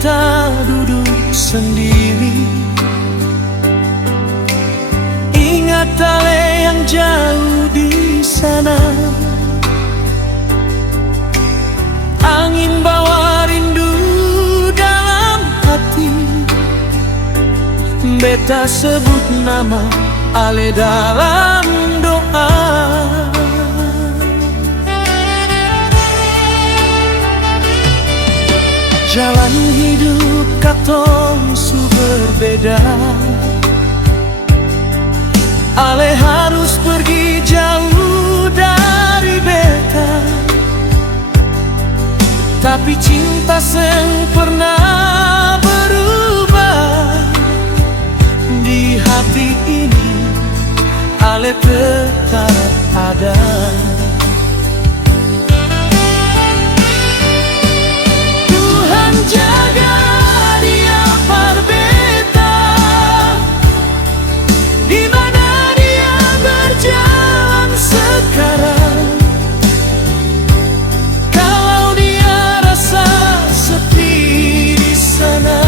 kita duduk sendiri. Ingat Ale yang jauh di sana, angin bawa rindu dalam hati. Beta sebut nama Ale dalam doa. Jalan hidup katong su berbeda. Ale harus pergi jauh dari beta, tapi cinta seng pernah berubah. Di hati ini Ale tetap ada. Tuhan jaga dia berbeta, di mana dia berjalan sekarang. Kalau dia rasa sepi di sana,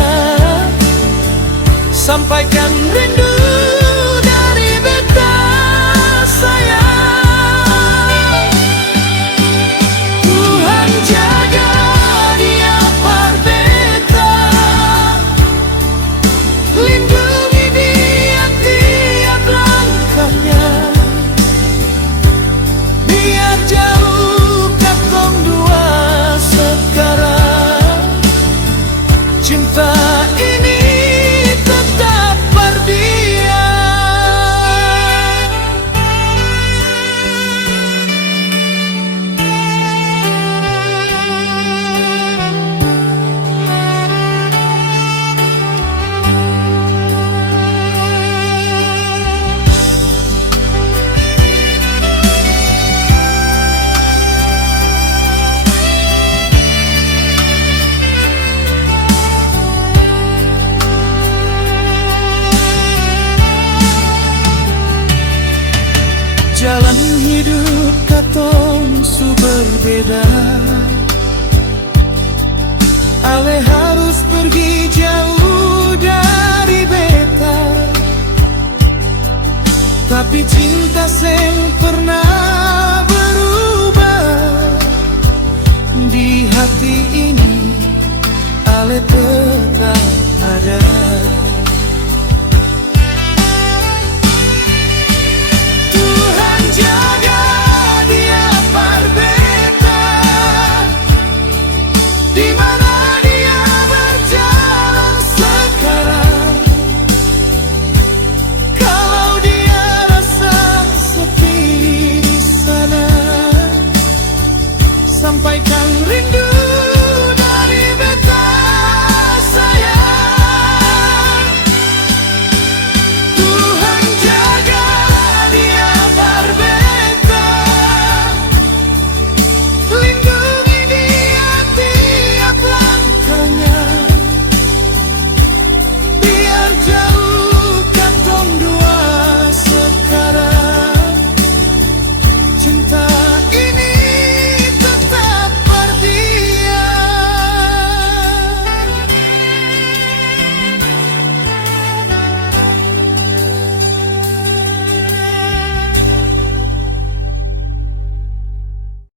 sampaikan rindu dari beta sayang. Tuhan jaga dia berbeta, lindungi dia tiap langkahnya. Biar jauh katong dua sekarang, cinta ini tetap berdia. Jalan hidup katong su berbeda. Ale harus pergi jauh dari beta, tapi cinta seng pernah berubah. Di hati ini Ale